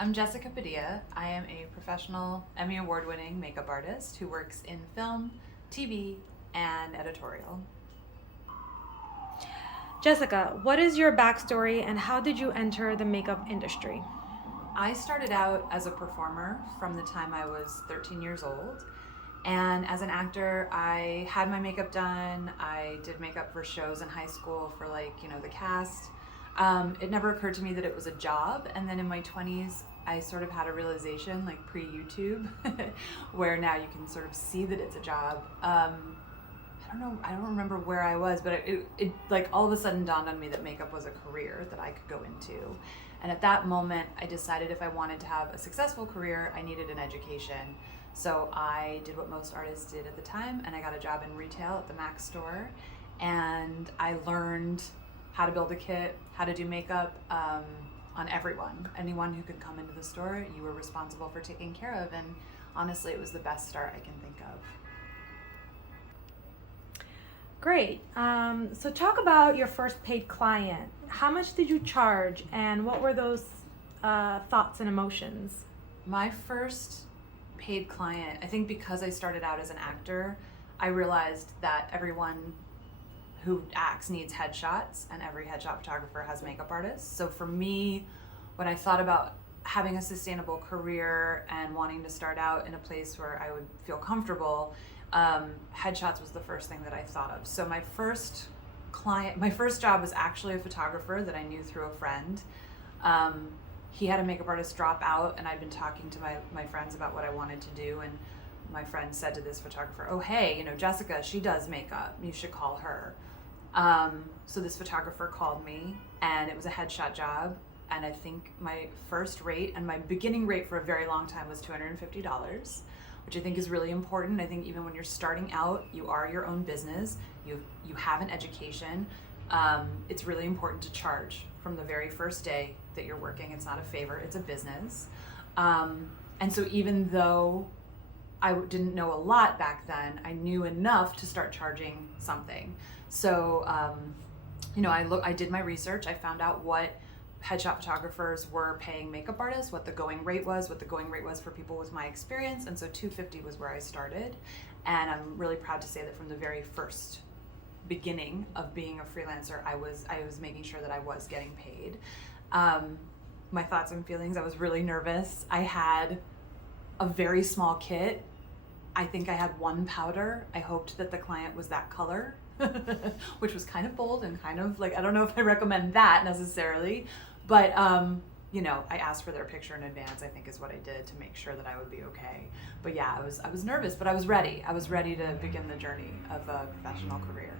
I'm Jessica Padilla. I am a professional Emmy Award winning makeup artist who works in film, TV, and editorial. Jessica, what is your backstory and how did you enter the makeup industry? I started out as a performer from the time I was 13 years old. And as an actor, I had my makeup done. I did makeup for shows in high school for the cast. It never occurred to me that it was a job. And then in my 20s, I sort of had a realization, like pre-YouTube, where now you can sort of see that it's a job. I don't remember where I was, but it like all of a sudden dawned on me that makeup was a career that I could go into. And at that moment, I decided if I wanted to have a successful career, I needed an education. So I did what most artists did at the time, and I got a job in retail at the Mac store. And I learned how to build a kit, how to do makeup on everyone. Anyone who could come into the store, you were responsible for taking care of. And honestly, it was the best start I can think of. Great. So talk about your first paid client. How much did you charge and what were those thoughts and emotions? My first paid client, I think because I started out as an actor, I realized that everyone who acts needs headshots and every headshot photographer has makeup artists. So for me, when I thought about having a sustainable career and wanting to start out in a place where I would feel comfortable, headshots was the first thing that I thought of. So my first job was actually a photographer that I knew through a friend. He had a makeup artist drop out, and I'd been talking to my friends about what I wanted to do, and my friend said to this photographer, "Oh, hey, Jessica, she does makeup. You should call her." So this photographer called me, and it was a headshot job, and I think my first rate and my beginning rate for a very long time was $250, which I think is really important. I think even when you're starting out, you are your own business, you have an education. It's really important to charge from the very first day that you're working. It's not a favor, it's a business. And so even though I didn't know a lot back then, I knew enough to start charging something. So, I did my research. I found out what headshot photographers were paying makeup artists, what the going rate was for people with my experience. And so $250 was where I started. And I'm really proud to say that from the very first beginning of being a freelancer, I was making sure that I was getting paid. My thoughts and feelings, I was really nervous. I had a very small kit. I think I had one powder. I hoped that the client was that color, which was kind of bold and kind of I don't know if I recommend that necessarily, but I asked for their picture in advance, I think is what I did to make sure that I would be okay. But yeah, I was nervous, but I was ready. I was ready to begin the journey of a professional career.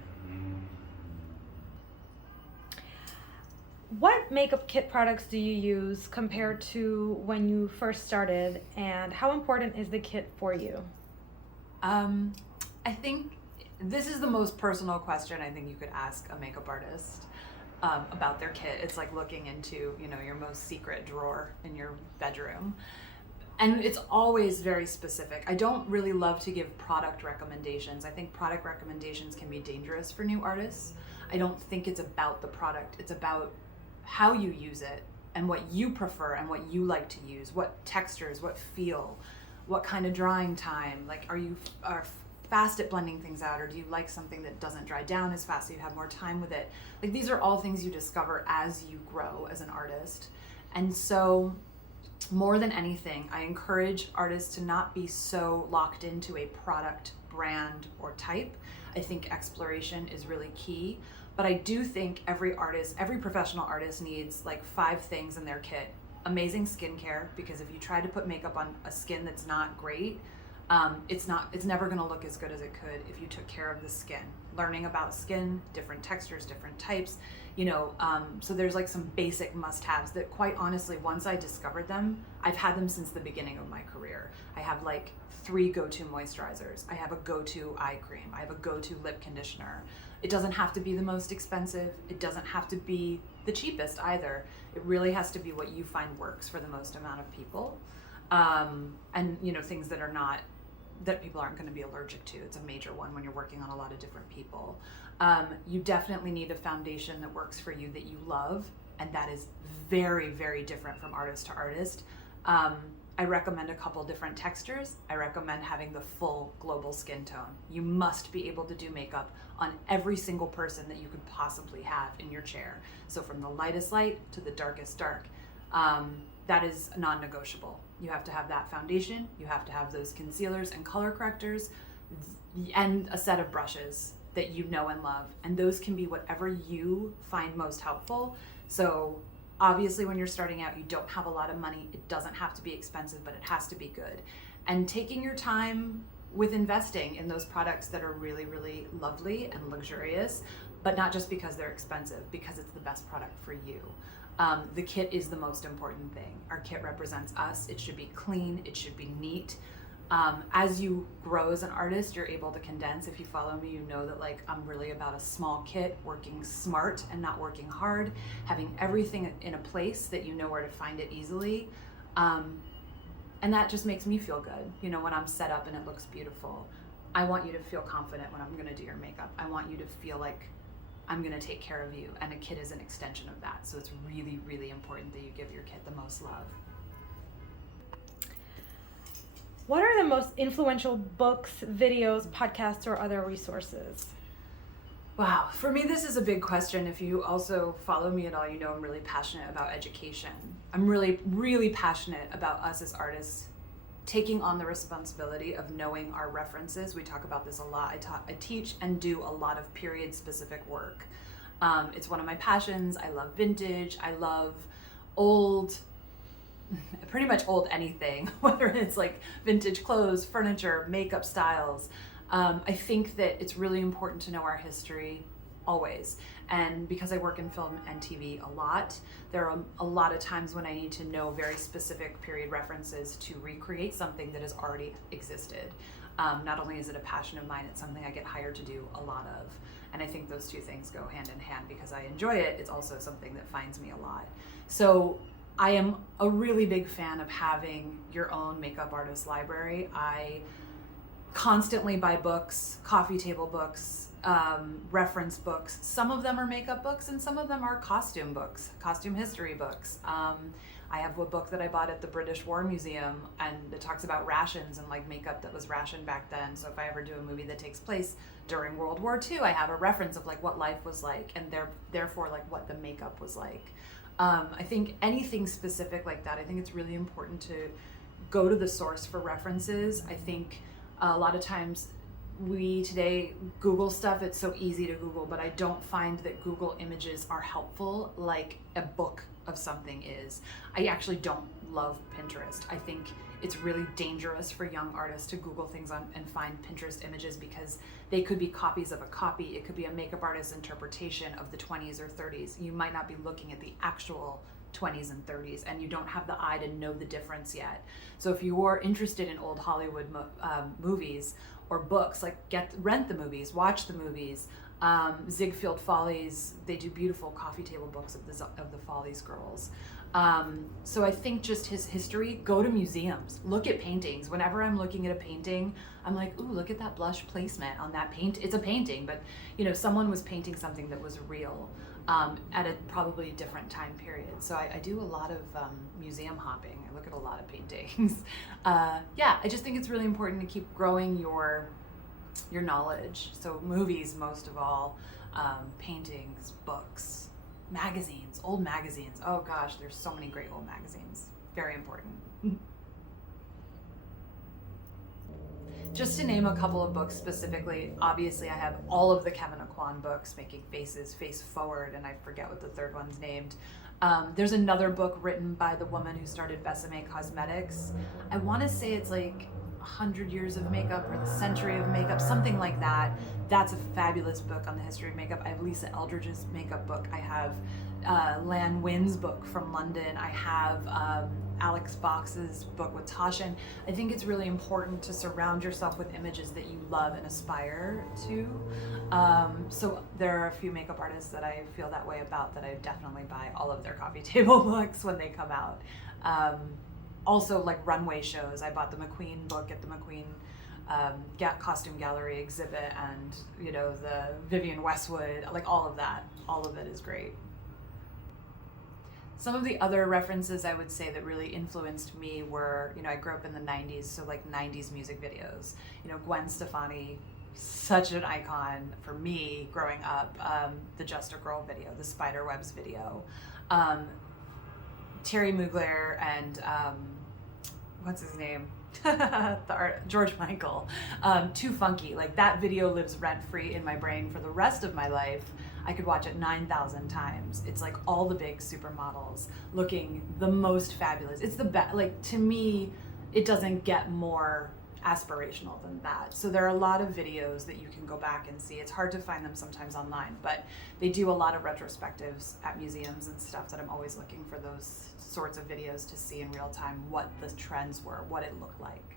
What makeup kit products do you use compared to when you first started, and how important is the kit for you? I think this is the most personal question I think you could ask a makeup artist about their kit. It's like looking into, your most secret drawer in your bedroom. And it's always very specific. I don't really love to give product recommendations. I think product recommendations can be dangerous for new artists. I don't think it's about the product. It's about how you use it and what you prefer and what you like to use, what textures, what feel, what kind of drying time. Like, are you fast at blending things out, or do you like something that doesn't dry down as fast so you have more time with it? Like, these are all things you discover as you grow as an artist. And so more than anything, I encourage artists to not be so locked into a product, brand, or type. I think exploration is really key. But I do think every professional artist needs like 5 things in their kit. Amazing skincare, because if you try to put makeup on a skin that's not great, it's never going to look as good as it could if you took care of the skin. Learning about skin, different textures, different types, so there's like some basic must-haves that, quite honestly, once I discovered them, I've had them since the beginning of my career. I have like 3 go-to moisturizers. I have a go-to eye cream. I have a go-to lip conditioner. It doesn't have to be the most expensive. It doesn't have to be the cheapest either. It really has to be what you find works for the most amount of people. And things that people aren't going to be allergic to. It's a major one when you're working on a lot of different people. You definitely need a foundation that works for you, that you love, and that is very, very different from artist to artist. I recommend a couple different textures. I recommend having the full global skin tone. You must be able to do makeup on every single person that you could possibly have in your chair. So from the lightest light to the darkest dark. That is non-negotiable. You have to have that foundation, you have to have those concealers and color correctors, and a set of brushes that you know and love. And those can be whatever you find most helpful. So obviously when you're starting out, you don't have a lot of money. It doesn't have to be expensive, but it has to be good. And taking your time with investing in those products that are really, really lovely and luxurious, but not just because they're expensive, because it's the best product for you. The kit is the most important thing. Our kit represents us. It should be clean, it should be neat. As you grow as an artist, you're able to condense. If you follow me, you know that like I'm really about a small kit, working smart and not working hard, having everything in a place that you know where to find it easily. And that just makes me feel good, you know, when I'm set up and it looks beautiful. I want you to feel confident when I'm gonna do your makeup. I want you to feel like I'm gonna take care of you, and a kit is an extension of that. So it's really, really important that you give your kit the most love. What are the most influential books, videos, podcasts, or other resources? Wow, for me this is a big question. If you also follow me at all, you know I'm really passionate about education. I'm really, really passionate about us as artists taking on the responsibility of knowing our references. We talk about this a lot. I teach and do a lot of period specific work. It's one of my passions. I love vintage. I love old, pretty much old anything, whether it's like vintage clothes, furniture, makeup styles. I think that it's really important to know our history always. And because I work in film and TV a lot, there are a lot of times when I need to know very specific period references to recreate something that has already existed. Not only is it a passion of mine, it's something I get hired to do a lot of. And I think those two things go hand in hand. Because I enjoy it, it's also something that finds me a lot. So I am a really big fan of having your own makeup artist library. I constantly buy books, coffee table books, reference books. Some of them are makeup books and some of them are costume books, costume history books. I have a book that I bought at the British War Museum, and it talks about rations and like makeup that was rationed back then. So if I ever do a movie that takes place during World War II, I have a reference of like what life was like, and therefore like what the makeup was like. I think anything specific like that, I think it's really important to go to the source for references. I think a lot of times we today Google stuff, it's so easy to Google, but I don't find that Google images are helpful like a book of something is. I actually don't love Pinterest. I think it's really dangerous for young artists to Google things and find Pinterest images because they could be copies of a copy. It could be a makeup artist's interpretation of the 20s or 30s. You might not be looking at the actual 20s and 30s, and you don't have the eye to know the difference yet. So if you're interested in old Hollywood movies or books, like rent the movies, watch the movies. Ziegfeld Follies, they do beautiful coffee table books of the Follies girls. So I think just his history, go to museums, look at paintings. Whenever I'm looking at a painting, I'm like, ooh, look at that blush placement on that paint. It's a painting, but you know, someone was painting something that was real at a probably different time period. So I do a lot of museum hopping. I look at a lot of paintings. Yeah, I just think it's really important to keep growing your knowledge. So movies, most of all, paintings, books, magazines, old magazines. Oh gosh, there's so many great old magazines. Very important. Just to name a couple of books specifically, obviously I have all of the Kevin Aucoin books, Making Faces, Face Forward, and I forget what the third one's named. There's another book written by the woman who started Besame Cosmetics. I want to say it's like 100 years of makeup or the century of makeup, something like that. That's a fabulous book on the history of makeup. I have Lisa Eldridge's makeup book. I have Lan Wynn's book from London. I have Alex Box's book with Tashin. I think it's really important to surround yourself with images that you love and aspire to. So there are a few makeup artists that I feel that way about, that I definitely buy all of their coffee table books when they come out. Also like runway shows. I bought the McQueen book at the McQueen costume gallery exhibit, and you know, the Vivienne Westwood, like all of that. All of it is great. Some of the other references I would say that really influenced me were, I grew up in the 90s, so like 90s music videos. Gwen Stefani, such an icon for me growing up. The Just a Girl video, the Spiderwebs video. Terry Mugler and, what's his name? George Michael. Too Funky. Like, that video lives rent-free in my brain for the rest of my life. I could watch it 9,000 times. It's like all the big supermodels looking the most fabulous. It's the best. Like, to me, it doesn't get more aspirational than that. So there are a lot of videos that you can go back and see. It's hard to find them sometimes online, but they do a lot of retrospectives at museums and stuff that I'm always looking for those sorts of videos to see in real time what the trends were, what it looked like.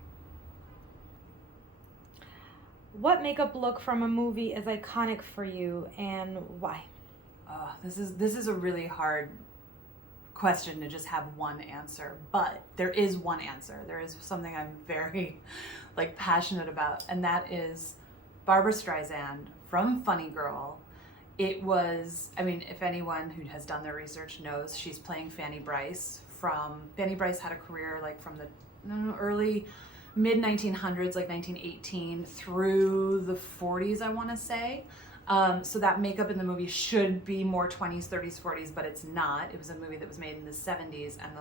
What makeup look from a movie is iconic for you, and why? This is a really hard question to just have one answer, but there is one answer. There is something I'm very passionate about, and that is Barbra Streisand from Funny Girl. It was, if anyone who has done their research knows, she's playing Fanny Brice. Fanny Brice had a career from the early mid-1900s, 1918 through the 40s, I want to say. So that makeup in the movie should be more 20s, 30s, 40s, but it's not. It was a movie that was made in the 70s, and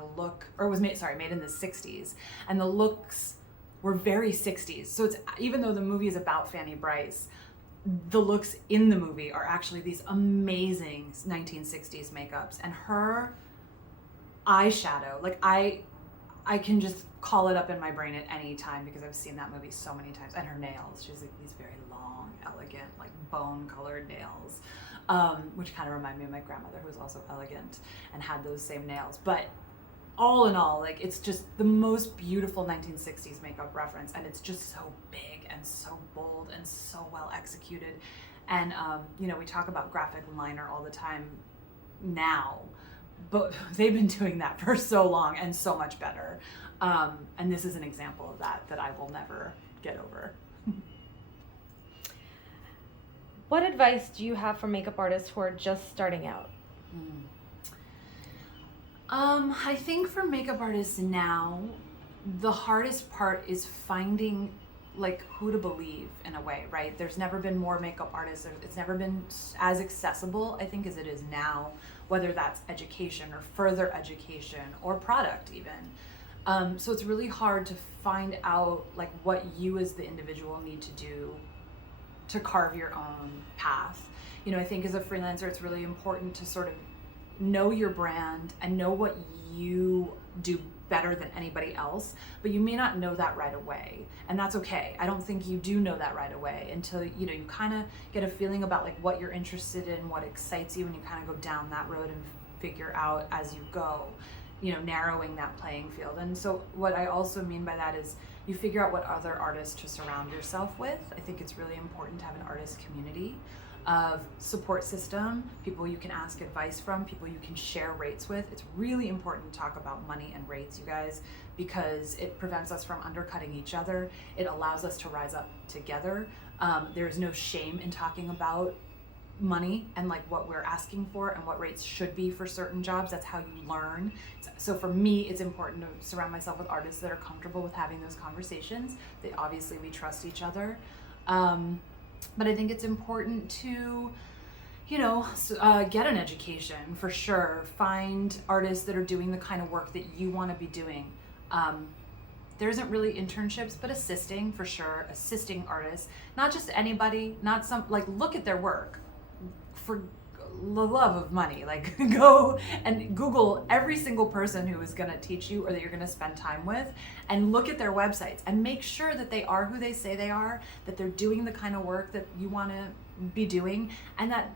made in the 60s, and the looks were very 60s. So it's, even though the movie is about Fanny Brice, the looks in the movie are actually these amazing 1960s makeups, and her eyeshadow, I can just call it up in my brain at any time because I've seen that movie so many times. And her nails, she's these very long, elegant, bone-colored nails, which kind of remind me of my grandmother, who was also elegant and had those same nails. But all in all, it's just the most beautiful 1960s makeup reference, and it's just so big and so bold and so well executed. And we talk about graphic liner all the time now, but they've been doing that for so long and so much better. And this is an example of that I will never get over. What advice do you have for makeup artists who are just starting out? I think for makeup artists now, the hardest part is finding who to believe in a way, right? There's never been more makeup artists. It's never been as accessible, I think, as it is now, whether that's education or further education or product even. So it's really hard to find out what you as the individual need to do to carve your own path. I think as a freelancer, it's really important to sort of know your brand and know what you do better than anybody else, but you may not know that right away, and that's okay. I don't think you do know that right away until you kind of get a feeling about what you're interested in, what excites you, and you kind of go down that road and figure out as you go, narrowing that playing field. And so what I also mean by that is you figure out what other artists to surround yourself with. I think it's really important to have an artist community of support system, people you can ask advice from, people you can share rates with. It's really important to talk about money and rates, you guys, because it prevents us from undercutting each other. It allows us to rise up together. There's no shame in talking about money and what we're asking for and what rates should be for certain jobs. That's how you learn. So for me, it's important to surround myself with artists that are comfortable with having those conversations. That obviously we trust each other. But I think it's important to, get an education for sure. Find artists that are doing the kind of work that you want to be doing. There isn't really internships, but assisting for sure. Assisting artists, not just anybody, not some, look at their work. For the love of money, go and Google every single person who is going to teach you or that you're going to spend time with, and look at their websites and make sure that they are who they say they are, that they're doing the kind of work that you want to be doing, and that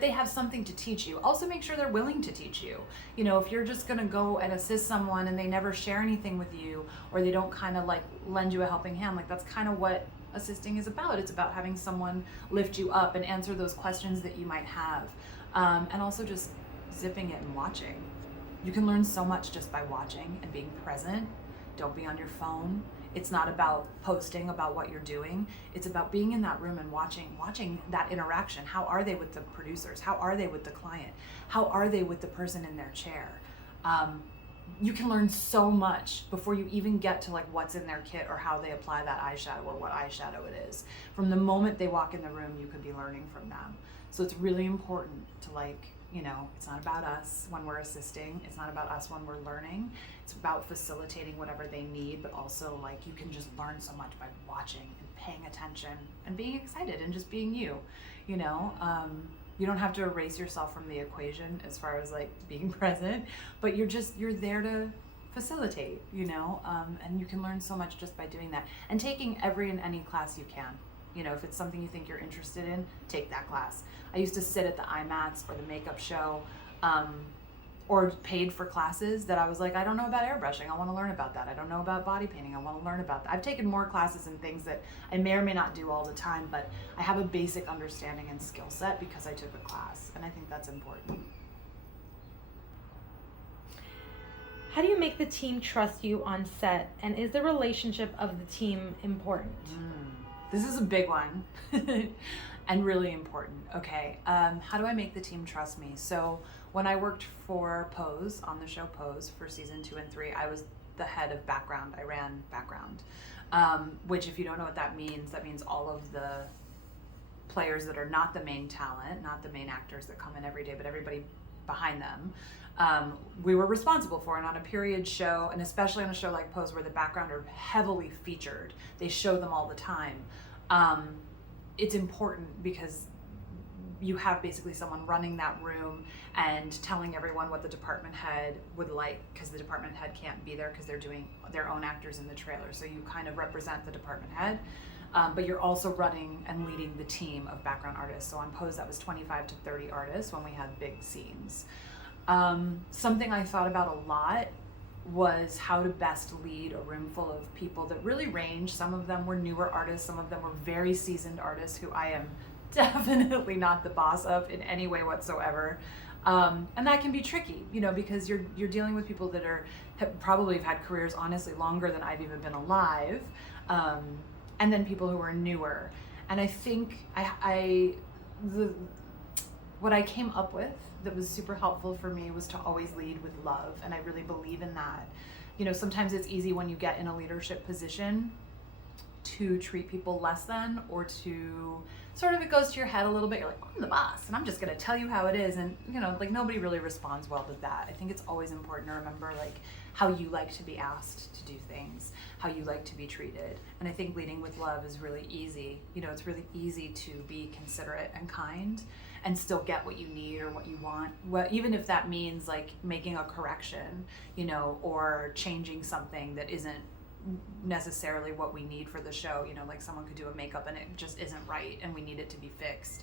they have something to teach you. Also make sure they're willing to teach you. If you're just going to go and assist someone and they never share anything with you, or they don't kind of lend you a helping hand, that's kind of what assisting is about. It's about having someone lift you up and answer those questions that you might have, and also just zipping it and watching. You can learn so much just by watching and being present. Don't be on your phone. It's not about posting about what you're doing. It's about being in that room and watching that interaction. How are they with the producers? How are they with the client? How are they with the person in their chair? you can learn so much before you even get to like what's in their kit or how they apply that eyeshadow or what eyeshadow it is. From the moment they walk in the room, you could be learning from them. So it's really important to like, you know, it's not about us when we're assisting. It's not about us when we're learning. It's about facilitating whatever they need, but also like you can just learn so much by watching and paying attention and being excited and just being you, you know. You don't have to erase yourself from the equation as far as like being present, but you're there to facilitate, you know, and you can learn so much just by doing that and taking every and any class you can. You know, if it's something you think you're interested in, take that class. I used to sit at the IMATs or the makeup show, or paid for classes that I was like, I don't know about airbrushing, I want to learn about that. I don't know about body painting, I want to learn about that. I've taken more classes and things that I may or may not do all the time, but I have a basic understanding and skill set because I took a class, and I think that's important. How do you make the team trust you on set, and is the relationship of the team important? This is a big one and really important. Okay, how do I make the team trust me? So when I worked for Pose, on the show Pose for season 2 and 3, I was the head of background. I ran background, which if you don't know what that means all of the players that are not the main talent, not the main actors that come in every day, but everybody behind them, we were responsible for. And on a period show, and especially on a show like Pose where the background are heavily featured, they show them all the time. It's important because you have basically someone running that room and telling everyone what the department head would like, because the department head can't be there because they're doing their own actors in the trailer. So you kind of represent the department head, but you're also running and leading the team of background artists. So on Pose, that was 25 to 30 artists when we had big scenes. Something I thought about a lot was how to best lead a room full of people that really range. Some of them were newer artists, some of them were very seasoned artists who I am definitely not the boss of in any way whatsoever. And that can be tricky, you know, because you're dealing with people that probably have had careers honestly longer than I've even been alive, and then people who are newer. And I think what I came up with that was super helpful for me was to always lead with love, and I really believe in that. You know, sometimes it's easy when you get in a leadership position to treat people less than, or to sort of, it goes to your head a little bit. You're like, I'm the boss and I'm just gonna tell you how it is, and you know, like nobody really responds well to that. I think it's always important to remember like how you like to be asked to do things, how you like to be treated. And I think leading with love is really easy. You know, it's really easy to be considerate and kind and still get what you need or what you want. Well, even if that means like making a correction, you know, or changing something that isn't necessarily what we need for the show. You know, like someone could do a makeup and it just isn't right and we need it to be fixed.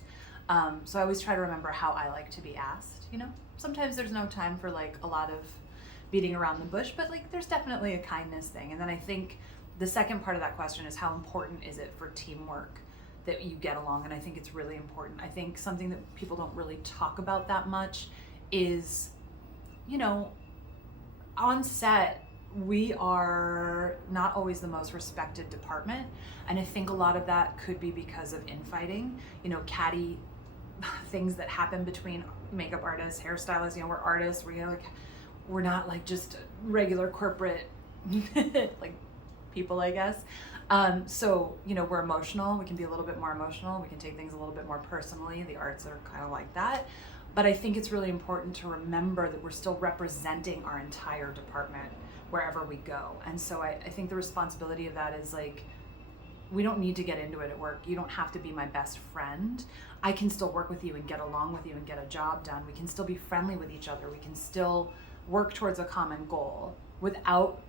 So I always try to remember how I like to be asked, you know. Sometimes there's no time for like a lot of beating around the bush, but like there's definitely a kindness thing. And then I think the second part of that question is how important is it for teamwork that you get along? And I think it's really important. I think something that people don't really talk about that much is, you know, on set, we are not always the most respected department. And I think a lot of that could be because of infighting, you know, catty things that happen between makeup artists, hairstylists. You know, we're artists, we're not like just regular corporate like people, I guess. So, you know, we're emotional. We can be a little bit more emotional. We can take things a little bit more personally. The arts are kind of like that. But I think it's really important to remember that we're still representing our entire department wherever we go. And so I think the responsibility of that is like, we don't need to get into it at work. You don't have to be my best friend. I can still work with you and get along with you and get a job done. We can still be friendly with each other. We can still work towards a common goal without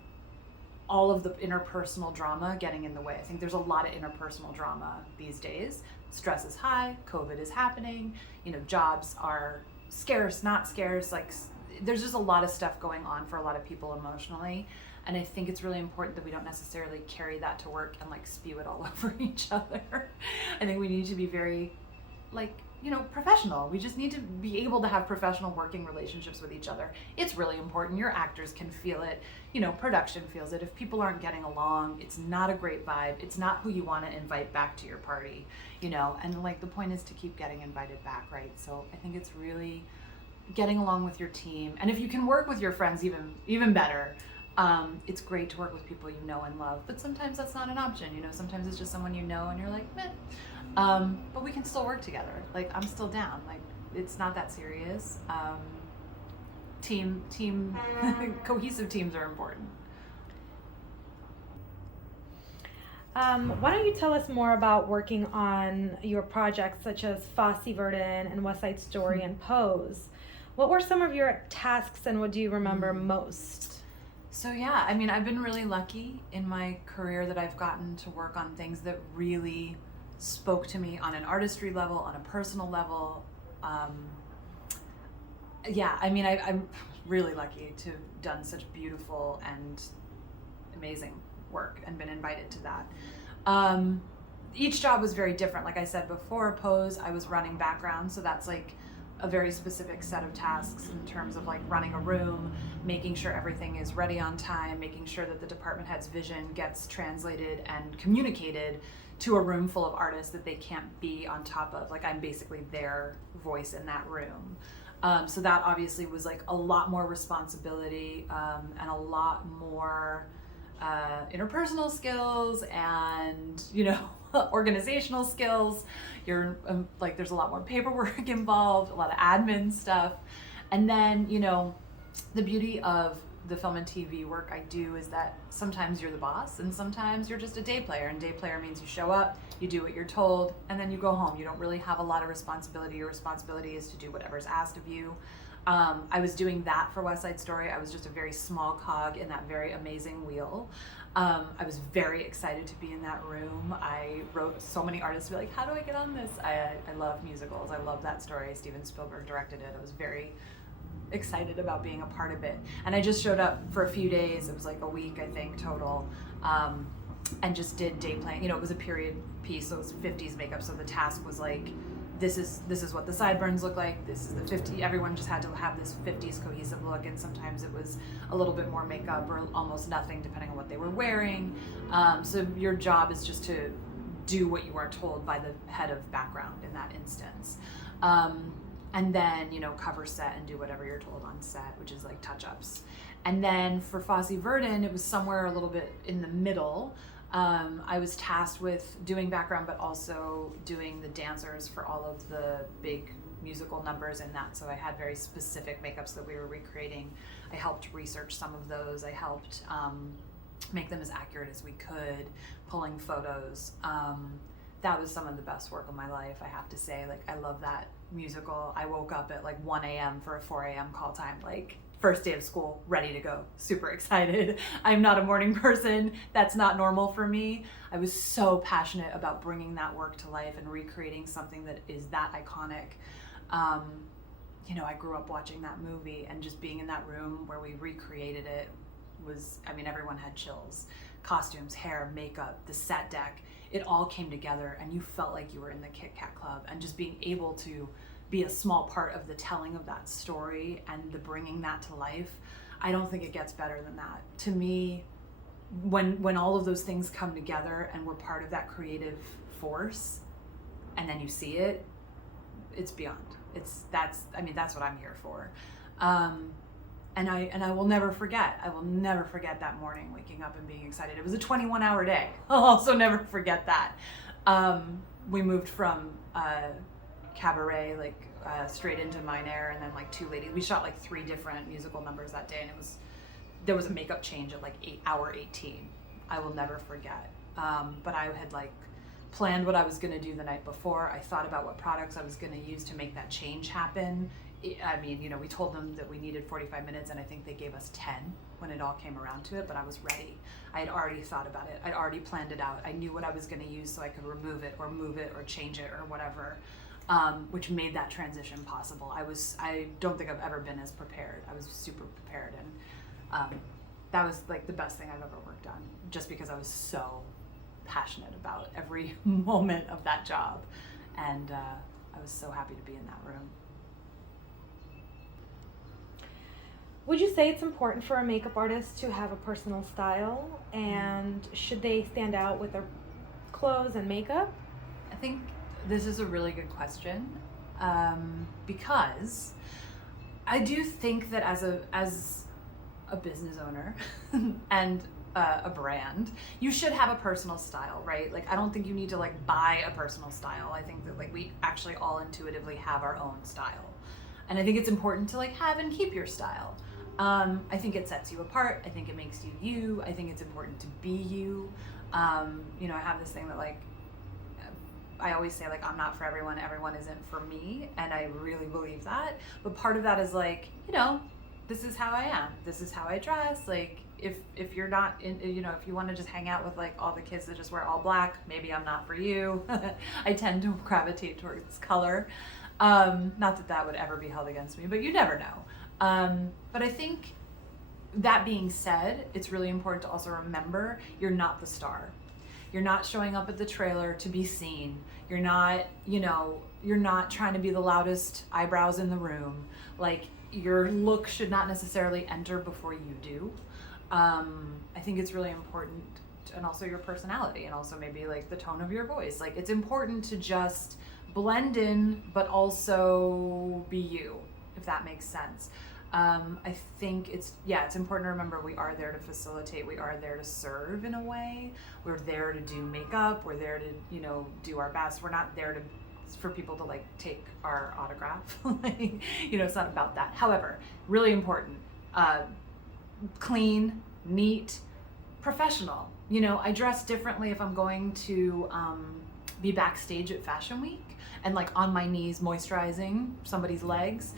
all of the interpersonal drama getting in the way. I think there's a lot of interpersonal drama these days. Stress is high, COVID is happening, you know, jobs are scarce, not scarce, like there's just a lot of stuff going on for a lot of people emotionally. And I think it's really important that we don't necessarily carry that to work and like spew it all over each other. I think we need to be very like, you know, professional. We just need to be able to have professional working relationships with each other. It's really important. Your actors can feel it, you know, production feels it. If people aren't getting along, it's not a great vibe. It's not who you want to invite back to your party, you know, and like the point is to keep getting invited back, right? So I think it's really getting along with your team. And if you can work with your friends, even better. It's great to work with people you know and love, but sometimes that's not an option. Sometimes it's just someone you know and you're like, meh. But we can still work together. Like, I'm still down. Like, it's not that serious. Team cohesive teams are important. Why don't you tell us more about working on your projects such as Fosse Verdon and West Side Story and Pose? What were some of your tasks and what do you remember most? So yeah, I mean, I've been really lucky in my career that I've gotten to work on things that really spoke to me on an artistry level, on a personal level. Yeah, I mean, I'm really lucky to have done such beautiful and amazing work and been invited to that. Each job was very different. Like I said before, Pose, I was running background, so that's like a very specific set of tasks in terms of like running a room, making sure everything is ready on time, making sure that the department head's vision gets translated and communicated to a room full of artists that they can't be on top of. Like, I'm basically their voice in that room. So that obviously was like a lot more responsibility and a lot more interpersonal skills and, organizational skills. You're like, there's a lot more paperwork involved, a lot of admin stuff. And then, the beauty of the film and TV work I do is that sometimes you're the boss and sometimes you're just a day player. And day player means you show up, you do what you're told, and then you go home. You don't really have a lot of responsibility. Your responsibility is to do whatever's asked of you. I was doing that for West Side Story. I was just a very small cog in that very amazing wheel. I was very excited to be in that room. I wrote so many artists to be like, how do I get on this? I love musicals. I love that story. Steven Spielberg directed it. I was very excited about being a part of it. And I just showed up for a few days. It was like a week, I think, total. And just did day playing. It was a period piece, so it was 50s makeup. So the task was like, this is what the sideburns look like. This is the 50. Everyone just had to have this 50s cohesive look, and sometimes it was a little bit more makeup or almost nothing, depending on what they were wearing. So your job is just to do what you are told by the head of background in that instance. And then, cover set and do whatever you're told on set, which is like touch-ups. And then for Fosse Verdon, it was somewhere a little bit in the middle. I was tasked with doing background, but also doing the dancers for all of the big musical numbers in that. So I had very specific makeups that we were recreating. I helped research some of those. I helped make them as accurate as we could, pulling photos. That was some of the best work of my life, I have to say. Like, I love that musical. I woke up at like 1 a.m. for a 4 a.m. call time, like first day of school, ready to go, super excited. I'm not a morning person. That's not normal for me. I was so passionate about bringing that work to life and recreating something that is that iconic. I grew up watching that movie, and just being in that room where we recreated it was, everyone had chills. Costumes, hair, makeup, the set deck, it all came together, and you felt like you were in the Kit Kat Club. And just being able to be a small part of the telling of that story and the bringing that to life, I don't think it gets better than that. To me, when all of those things come together and we're part of that creative force, and then you see it, it's beyond. That's what I'm here for. And I will never forget. I will never forget that morning, waking up and being excited. It was a 21-hour day. I'll also never forget that. We moved from cabaret straight into Mine Air, and then like two ladies. We shot like 3 different musical numbers that day, and there was a makeup change at like hour 18. I will never forget. But I had like planned what I was going to do the night before. I thought about what products I was going to use to make that change happen. We told them that we needed 45 minutes, and I think they gave us 10 when it all came around to it, but I was ready. I had already thought about it. I'd already planned it out. I knew what I was going to use so I could remove it or move it or change it or whatever, which made that transition possible. I don't think I've ever been as prepared. I was super prepared, and that was like the best thing I've ever worked on, just because I was so passionate about every moment of that job, and I was so happy to be in that room. Would you say it's important for a makeup artist to have a personal style, and should they stand out with their clothes and makeup? I think this is a really good question, because I do think that as a business owner and a brand, you should have a personal style, right? Like, I don't think you need to like buy a personal style. I think that like we actually all intuitively have our own style. And I think it's important to like have and keep your style. I think it sets you apart. I think it makes you you. I think it's important to be you. You know, I have this thing that like, I always say like, I'm not for everyone. Everyone isn't for me. And I really believe that. But part of that is like, you know, this is how I am. This is how I dress. Like, if you're not in, you know, if you want to just hang out with like all the kids that just wear all black, maybe I'm not for you. I tend to gravitate towards color. Not that that would ever be held against me, but you never know. But I think that being said, it's really important to also remember you're not the star. You're not showing up at the trailer to be seen. You're not, you know, you're not trying to be the loudest eyebrows in the room. Like, your look should not necessarily enter before you do. I think it's really important, and also your personality, and also maybe like the tone of your voice. Like, it's important to just blend in, but also be you, if that makes sense. I think it's important to remember we are there to facilitate, we are there to serve in a way. We're there to do makeup, we're there to, you know, do our best. We're not there for people to like take our autograph. Like, you know, it's not about that. However, really important, clean, neat, professional. You know, I dress differently if I'm going to be backstage at Fashion Week and like on my knees moisturizing somebody's legs.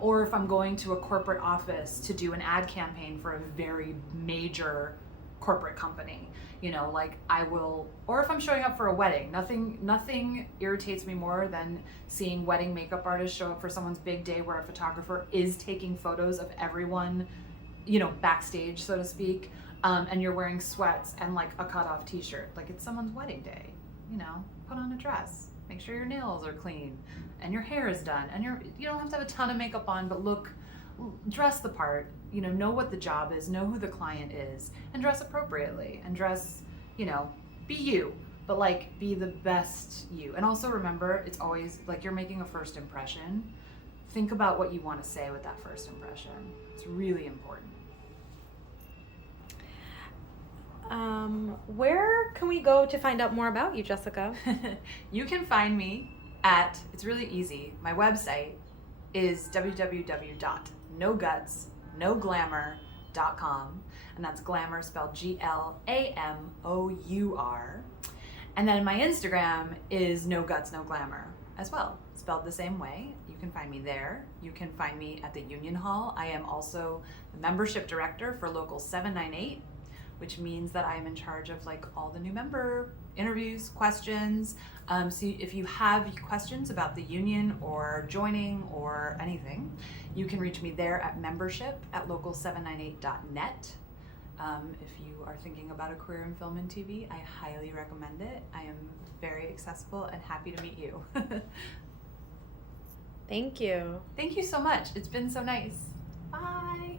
Or if I'm going to a corporate office to do an ad campaign for a very major corporate company, you know, like I will, or if I'm showing up for a wedding, nothing irritates me more than seeing wedding makeup artists show up for someone's big day where a photographer is taking photos of everyone, you know, backstage, so to speak, and you're wearing sweats and like a cut-off t-shirt. Like, it's someone's wedding day, you know, put on a dress. Make sure your nails are clean and your hair is done, and you don't have to have a ton of makeup on, but dress the part, you know what the job is, know who the client is, and dress appropriately, and dress, you know, be you, but like be the best you. And also remember, it's always like you're making a first impression. Think about what you want to say with that first impression. It's really important. Where can we go to find out more about you, Jessica? You can find me it's really easy. My website is www.nogutsnoglamour.com, and that's glamour spelled GLAMOUR. And then my Instagram is No Guts, No Glamour as well, spelled the same way. You can find me there. You can find me at the Union Hall. I am also the membership director for Local 798, which means that I am in charge of like all the new member interviews, questions. So if you have questions about the union or joining or anything, you can reach me there at membership@local798.net. If you are thinking about a career in film and TV, I highly recommend it. I am very accessible and happy to meet you. Thank you. Thank you so much. It's been so nice. Bye.